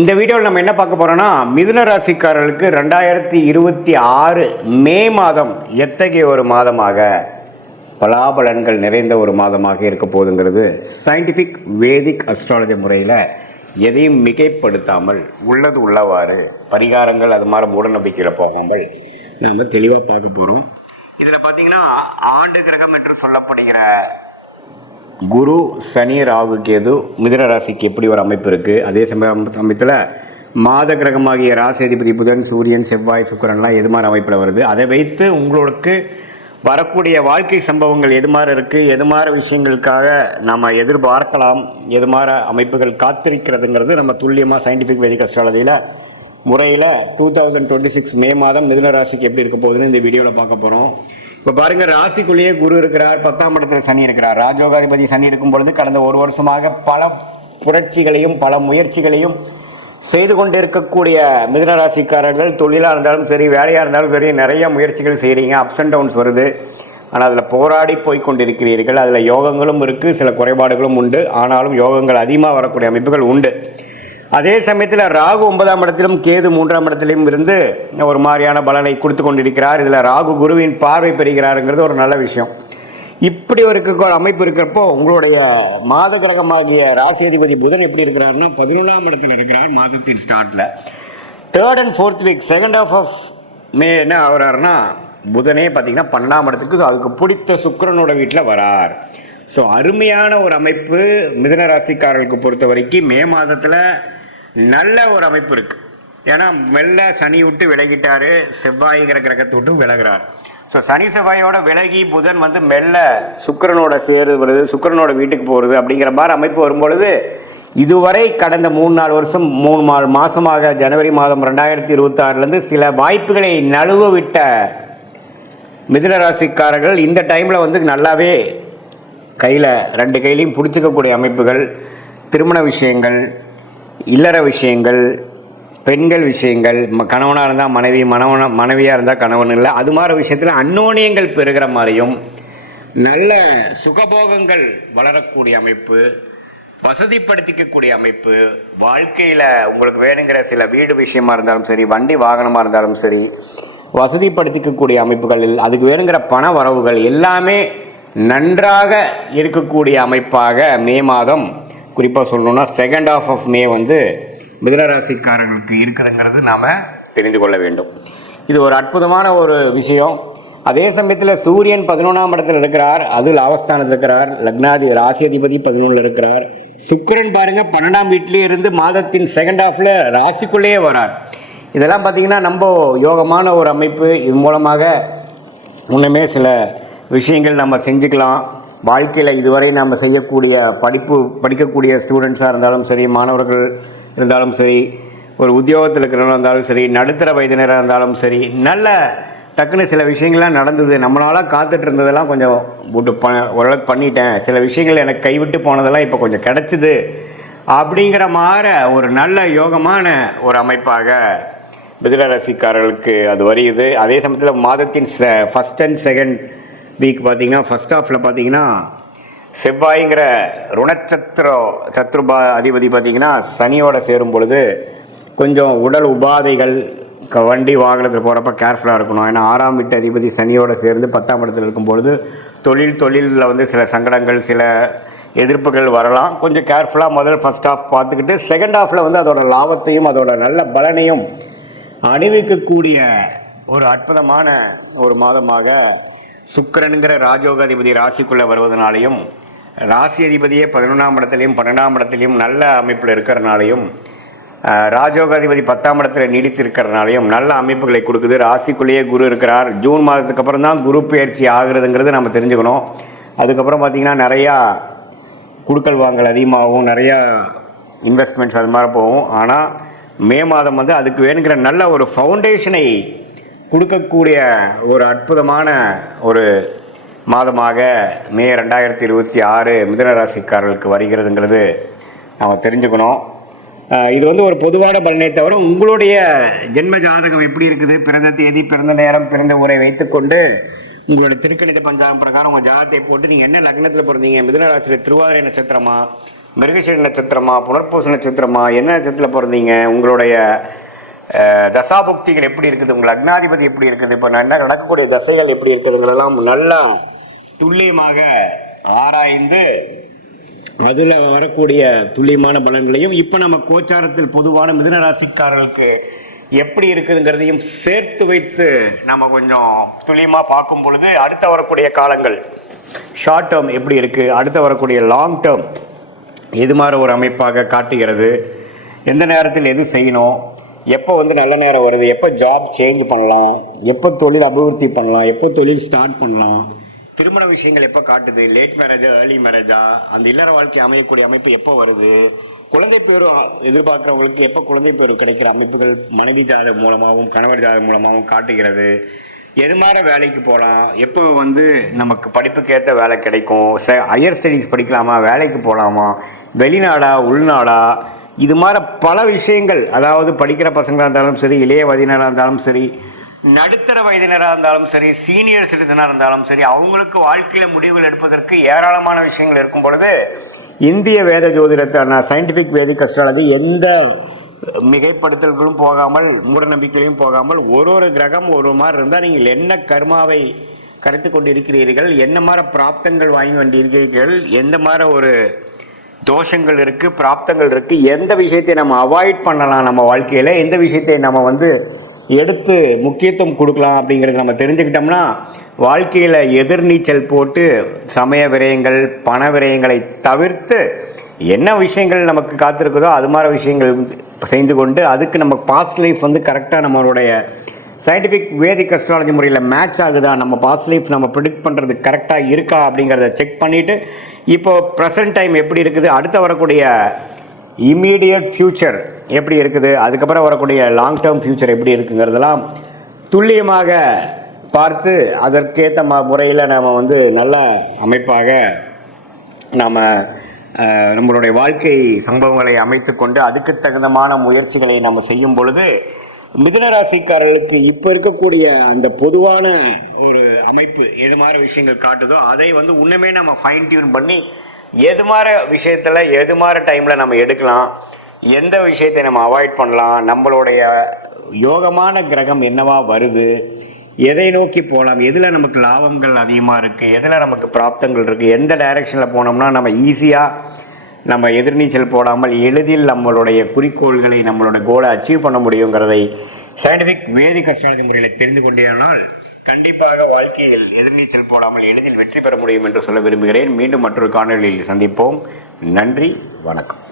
இந்த வீடியோவில் நம்ம என்ன பார்க்க போகிறோன்னா, மிதுன ராசிக்காரர்களுக்கு 2026 மே மாதம் எத்தகைய ஒரு மாதமாக, பலாபலன்கள் நிறைந்த ஒரு மாதமாக இருக்க போகுதுங்கிறது சயின்டிஃபிக் வேதிக் அஸ்ட்ராலஜி முறையில் எதையும் மிகைப்படுத்தாமல் உள்ளது உள்ளவாறு பரிகாரங்கள் அது மாதிரி மூட நம்பிக்கையில் போகாமல் நம்ம தெளிவாக பார்க்க போகிறோம். இதில் பார்த்தீங்கன்னா ஆண்டு கிரகம் என்று சொல்லப்படுகிற குரு, சனி, ராகு, கேது மிதுன ராசிக்கு எப்படி ஒரு அமைப்பு இருக்குது, அதே சமயத்தில் மாத கிரகமாகிய ராசி அதிபதி புதன், சூரியன், செவ்வாய், சுக்கிரன்லாம் எது மாதிரி அமைப்பில் வருது, அதை வைத்து உங்களுக்கு வரக்கூடிய வாழ்க்கை சம்பவங்கள் எது மாதிரி இருக்குது, எது மாதிரி விஷயங்களுக்காக நம்ம எதிர்பார்க்கலாம், எது மாதிரி அமைப்புகள் காத்திருக்கிறதுங்கிறது நம்ம துல்லியமாக சயின்டிஃபிக் வேதிக் அஸ்ட்ராலஜியில் முறையில் 2026 மே மாதம் மிதுன ராசிக்கு எப்படி இருக்க போகுதுன்னு இந்த வீடியோவில் பார்க்க போகிறோம். இப்போ பாருங்கள், ராசிக்குள்ளேயே குரு இருக்கிறார், 10ஆம் இடத்துல சனி இருக்கிறார். ராஜோகாதிபதி சனி இருக்கும் பொழுது கடந்த ஒரு வருஷமாக பல புரட்சிகளையும் பல முயற்சிகளையும் செய்து கொண்டு இருக்கக்கூடிய மிதுன ராசிக்காரர்கள் தொழிலாக இருந்தாலும் சரி, வேலையாக இருந்தாலும் சரி, நிறைய முயற்சிகள் செய்கிறீங்க. அப்ஸ் அண்ட் டவுன்ஸ் வருது, ஆனால் அதில் போராடி போய் கொண்டிருக்கிறீர்கள். அதில் யோகங்களும் இருக்குது, சில குறைபாடுகளும் உண்டு. ஆனாலும் யோகங்கள் அதிகமாக வரக்கூடிய அமைப்புகள் உண்டு. அதே சமயத்தில் ராகு 9ஆம் இடத்திலும் கேது 3ஆம் இடத்திலும் இருந்து ஒரு மாதிரியான பலனை கொடுத்து கொண்டிருக்கிறார். இதில் ராகு குருவின் பார்வை பெறுகிறாருங்கிறது ஒரு நல்ல விஷயம். இப்படி ஒரு அமைப்பு இருக்கிறப்போ உங்களுடைய மாத கிரகமாகிய ராசி அதிபதி புதன் எப்படி இருக்கிறாருன்னா 11ஆம் இடத்துல இருக்கிறார். மாதத்தின் ஸ்டார்ட்ல 3rd and 4th week, second half of May என்ன ஆகிறாருன்னா புதனே பார்த்தீங்கன்னா 12ஆம் இடத்துக்கு அதுக்கு பிடித்த சுக்கிரனோட வீட்டில் வரார். ஸோ அருமையான ஒரு அமைப்பு மிதுன ராசிக்காரர்களுக்கு பொறுத்த வரைக்கும் மே மாதத்தில் நல்ல ஒரு அமைப்பு இருக்குது. ஏன்னா மெல்ல சனி விட்டு விலகிட்டார், செவ்வாய்ங்கிற கிரகத்தை விட்டு விலகிறார். ஸோ சனி செவ்வாயோட விலகி புதன் வந்து மெல்ல சுக்கிரனோட சேருவது, சுக்கிரனோட வீட்டுக்கு போகிறது அப்படிங்கிற மாதிரி அமைப்பு வரும்பொழுது இதுவரை கடந்த 3-4 வருஷம் 3 மாதமாக ஜனவரி மாதம் 2026 சில வாய்ப்புகளை நழுவ விட்ட மிதுன ராசிக்காரர்கள் இந்த டைமில் வந்து நல்லாவே கையில் 2 கையிலையும் பிடிச்சிக்கக்கூடிய அமைப்புகள், திருமண விஷயங்கள், இல்லற விஷயங்கள், பெண்கள் விஷயங்கள், கணவனாக இருந்தால் மனைவி, மனைவியாக இருந்தால் கணவன் இல்லை, அது மாதிரி விஷயத்தில் அந்யோன்யங்கள் பெறுகிற மாதிரியும் நல்ல சுகபோகங்கள் வளரக்கூடிய அமைப்பு, வசதிப்படுத்திக்கக்கூடிய அமைப்பு, வாழ்க்கையில் உங்களுக்கு வேணுங்கிற சில வீடு விஷயமா இருந்தாலும் சரி, வண்டி வாகனமாக இருந்தாலும் சரி, வசதிப்படுத்திக்கக்கூடிய அமைப்புகளில் அதுக்கு வேணுங்கிற பண வரவுகள் எல்லாமே நன்றாக இருக்கக்கூடிய அமைப்பாக மே மாதம், குறிப்பாக சொல்லணும்னா செகண்ட் ஹாஃப் ஆஃப் மே வந்து மிதுன ராசிக்காரர்களுக்கு இருக்கிறதுங்கிறது நாம் தெரிந்து கொள்ள வேண்டும். இது ஒரு அற்புதமான ஒரு விஷயம். அதே சமயத்தில் சூரியன் 11ஆம் இடத்தில் இருக்கிறார், அது லாபஸ்தானத்தில் இருக்கிறார். லக்னாதி ராசி அதிபதி 11 இருக்கிறார். சுக்கிரன் பாருங்கள் 12ஆம் வீட்டிலே இருந்து மாதத்தின் செகண்ட் ஹாஃபில் ராசிக்குள்ளேயே வரார். இதெல்லாம் பார்த்திங்கன்னா நம்ம யோகமான ஒரு அமைப்பு. இது மூலமாக முன்னமே சில விஷயங்கள் நம்ம செஞ்சுக்கலாம். வாழ்க்கையில் இதுவரை நம்ம செய்யக்கூடிய படிக்கக்கூடிய ஸ்டூடெண்ட்ஸாக இருந்தாலும் சரி, மாணவர்கள் இருந்தாலும் சரி, ஒரு உத்தியோகத்தில் இருக்கிறவங்க இருந்தாலும் சரி, நடுத்தர வயதினராக இருந்தாலும் சரி, நல்ல டக்குன்னு சில விஷயங்கள்லாம் நடந்தது. நம்மளால் காத்துட்டு இருந்ததெல்லாம் கொஞ்சம் ஓரளவுக்கு பண்ணிட்டேன், சில விஷயங்கள் எனக்கு கைவிட்டு போனதெல்லாம் இப்போ கொஞ்சம் கிடச்சிது அப்படிங்கிற மாதிரி ஒரு நல்ல யோகமான ஒரு அமைப்பாக மிதுன ராசிக்காரர்களுக்கு அது வருகிறது. அதே சமயத்தில் மாதத்தின் ஃபஸ்ட் அண்ட் செகண்ட் வீக் பார்த்தீங்கன்னா ஃபஸ்ட் ஹாஃபில் பார்த்தீங்கன்னா செவ்வாய்ங்கிற சத்ருபா அதிபதி பார்த்தீங்கன்னா சனியோட சேரும் பொழுது கொஞ்சம் உடல் உபாதைகள், வண்டி வாகனத்தில் போகிறப்ப கேர்ஃபுல்லாக இருக்கணும். ஏன்னா 6ஆம் வீட்டு அதிபதி சனியோட சேர்ந்து 10ஆம் இடத்துல இருக்கும் பொழுது தொழிலில் வந்து சில சங்கடங்கள், சில எதிர்ப்புகள் வரலாம். கொஞ்சம் கேர்ஃபுல்லாக முதல்ல ஃபஸ்ட் ஹாஃப் பார்த்துக்கிட்டு செகண்ட் ஹாஃபில் வந்து அதோட லாபத்தையும் அதோட நல்ல பலனையும் அணிவிக்கக்கூடிய ஒரு அற்புதமான ஒரு மாதமாக சுக்கிரனுங்கிற ராஜோகாதிபதி ராசிக்குள்ளே வருவதனாலையும், ராசி அதிபதியே 11ஆம் இடத்துலையும் 12ஆம் இடத்துலையும் நல்ல அமைப்பில் இருக்கிறனாலையும், ராஜோகாதிபதி 10ஆம் இடத்துல நீடித்திருக்கிறதுனாலையும் நல்ல அமைப்புகளை கொடுக்குது. ராசிக்குள்ளேயே குரு இருக்கிறார். ஜூன் மாதத்துக்கு அப்புறம் தான் குரு பயிற்சி ஆகுறதுங்கிறது நம்ம தெரிஞ்சுக்கணும். அதுக்கப்புறம் பார்த்திங்கன்னா நிறையா குடுக்கல் வாங்கல் அதிகமாகவும், நிறையா இன்வெஸ்ட்மெண்ட்ஸ் அது மாதிரி போகும். ஆனால் மே மாதம் வந்து அதுக்கு வேணுங்கிற நல்ல ஒரு ஃபவுண்டேஷனை கொடுக்கக்கூடிய ஒரு அற்புதமான ஒரு மாதமாக மே 2026 மிதுன ராசிக்காரர்களுக்கு வருகிறதுங்கிறது நாம் தெரிஞ்சுக்கணும். இது வந்து ஒரு பொதுவான பலனை தவிர உங்களுடைய ஜென்ம ஜாதகம் எப்படி இருக்குது, பிறந்த தேதி, பிறந்த நேரம், பிறந்த ஊரை வைத்துக்கொண்டு உங்களோட திருக்கணித பஞ்சாங்கம் பிரகாரம் உங்கள் ஜாதகத்தை போட்டு நீங்கள் என்ன லக்னத்தில் பிறந்தீங்க, மிதுன ராசியில் திருவாதிரை நட்சத்திரமா, மிருகசீர நட்சத்திரமா, புனர்பூச நட்சத்திரமா, என்ன நட்சத்திரத்தில் பிறந்தீங்க, உங்களுடைய தசாபுக்திகள் எப்படி இருக்குது, உங்கள் லக்னாதிபதி எப்படி இருக்குது, இப்போ நடக்கக்கூடிய தசைகள் எப்படி இருக்குதுங்கிறதெல்லாம் நல்லா துல்லியமாக ஆராய்ந்து அதில் வரக்கூடிய துல்லியமான பலன்களையும் இப்போ நம்ம கோச்சாரத்தில் பொதுவான மிதுன ராசிக்காரர்களுக்கு எப்படி இருக்குதுங்கிறதையும் சேர்த்து வைத்து நம்ம கொஞ்சம் துல்லியமாக பார்க்கும் பொழுது அடுத்த வரக்கூடிய காலங்கள் ஷார்ட் டேர்ம் எப்படி இருக்குது, அடுத்த வரக்கூடிய லாங் டேர்ம் எது மாதிரி ஒரு அமைப்பாக காட்டுகிறது, எந்த நேரத்தில் எது செய்யணும், எப்போ நல்ல நேரம் வருது, எப்போ ஜாப் சேஞ்ச் பண்ணலாம், எப்போ தொழில் அபிவிருத்தி பண்ணலாம், எப்போ தொழில் ஸ்டார்ட் பண்ணலாம், திருமண விஷயங்கள் எப்போ காட்டுது, லேட் மேரேஜா ஏர்லி மேரேஜா, அந்த இல்லற வாழ்க்கை அமையக்கூடிய அமைப்பு எப்போ வருது, குழந்தை பேரு எதிர்பார்க்குறவங்களுக்கு எப்போ குழந்தை பேரு கிடைக்கிற அமைப்புகள் மனைவி ஜாதகம் மூலமாகவும் கணவர் ஜாதகம் மூலமாகவும் காட்டுகிறது, எது மாதிரி வேலைக்கு போகலாம், எப்போ நமக்கு படிப்புக்கேற்ற வேலை கிடைக்கும், ஹையர் ஸ்டடீஸ் படிக்கலாமா, வேலைக்கு போகலாமா, வெளிநாடா உள்நாடா, இது மாதிரி பல விஷயங்கள். அதாவது படிக்கிற பசங்களாக இருந்தாலும் சரி, இளைய வயதினராக இருந்தாலும் சரி, நடுத்தர வயதினராக இருந்தாலும் சரி, சீனியர் சிட்டிசனாக இருந்தாலும் சரி, அவங்களுக்கு வாழ்க்கையில் முடிவுகள் எடுப்பதற்கு ஏராளமான விஷயங்கள் இருக்கும் பொழுது இந்திய வேத ஜோதிடத்தான சயின்டிஃபிக் வேதிக் அஸ்ட்ராலஜி எந்த மிகைப்படுத்தல்களும் போகாமல் மூடநம்பிக்கையிலையும் போகாமல் ஒரு கிரகம் ஒரு மாதிரி இருந்தால் நீங்கள் என்ன கர்மாவை கருத்து கொண்டு இருக்கிறீர்கள், என்ன மாதிரி பிராப்தங்கள் வாங்கி கொண்டிருக்கிறீர்கள், எந்த மாதிரி ஒரு தோஷங்கள் இருக்குது, பிராப்தங்கள் இருக்குது, எந்த விஷயத்தை நம்ம அவாய்ட் பண்ணலாம் நம்ம வாழ்க்கையில், எந்த விஷயத்தை நம்ம எடுத்து முக்கியத்துவம் கொடுக்கலாம் அப்படிங்கிறது நம்ம தெரிஞ்சுக்கிட்டோம்னா வாழ்க்கையில் எதிர்நீச்சல் போட்டு சமய விரயங்கள் பண விரயங்களை தவிர்த்து என்ன விஷயங்கள் நமக்கு காத்திருக்குதோ அது மாதிரி விஷயங்கள் செய்து கொண்டு அதுக்கு நம்ம பாஸ்ட் லைஃப் கரெக்டாக நம்மளுடைய சயின்டிஃபிக் வேதிக் அஸ்ட்ராலஜி முறையில் மேட்ச் ஆகுதா, நம்ம பாஸ்ட் லைஃப் நம்ம ப்ரிடிக்ட் பண்ணுறது கரெக்டாக இருக்கா அப்படிங்கிறத செக் பண்ணிவிட்டு இப்போது ப்ரெசன்ட் டைம் எப்படி இருக்குது, அடுத்த வரக்கூடிய இம்மீடியட் ஃப்யூச்சர் எப்படி இருக்குது, அதுக்கப்புறம் வரக்கூடிய லாங் டேர்ம் ஃப்யூச்சர் எப்படி இருக்குங்கிறதெல்லாம் துல்லியமாக பார்த்து அதற்கேற்ற முறையில் நாம் நல்ல அமைப்பாக நாம் நம்மளுடைய வாழ்க்கை சம்பவங்களை அமைத்து கொண்டு அதுக்கு தகுந்தமான முயற்சிகளை நம்ம செய்யும் பொழுது மிதுனராசிக்காரர்களுக்கு இப்போ இருக்கக்கூடிய அந்த பொதுவான ஒரு அமைப்பு எது மாதிரி விஷயங்கள் காட்டுதோ அதை இன்னுமே நம்ம ஃபைன் டியூன் பண்ணி எது மாதிரி விஷயத்தில் எது மாதிரி டைமில் நம்ம எடுக்கலாம், எந்த விஷயத்தை நம்ம அவாய்ட் பண்ணலாம், நம்மளுடைய யோகமான கிரகம் என்னவா வருது, எதை நோக்கி போகலாம், எதில் நமக்கு லாபங்கள் அதிகமாக இருக்குது, எதில் நமக்கு பிராப்தங்கள் இருக்குது, எந்த டைரெக்ஷனில் போனோம்னா நம்ம ஈஸியாக நம்ம எதிர்நீச்சல் போடாமல் எளிதில் நம்மளுடைய குறிக்கோள்களை நம்மளோட கோலை அச்சீவ் பண்ண முடியுங்கிறதை சயின்டிஃபிக் வேதிக் அஸ்ட்ராலஜி முறையில் தெரிந்து கொண்டேனால் கண்டிப்பாக வாழ்க்கையில் எதிர்நீச்சல் போடாமல் எளிதில் வெற்றி பெற முடியும் என்று சொல்ல விரும்புகிறேன். மீண்டும் மற்றொரு காணொலியில் சந்திப்போம். நன்றி, வணக்கம்.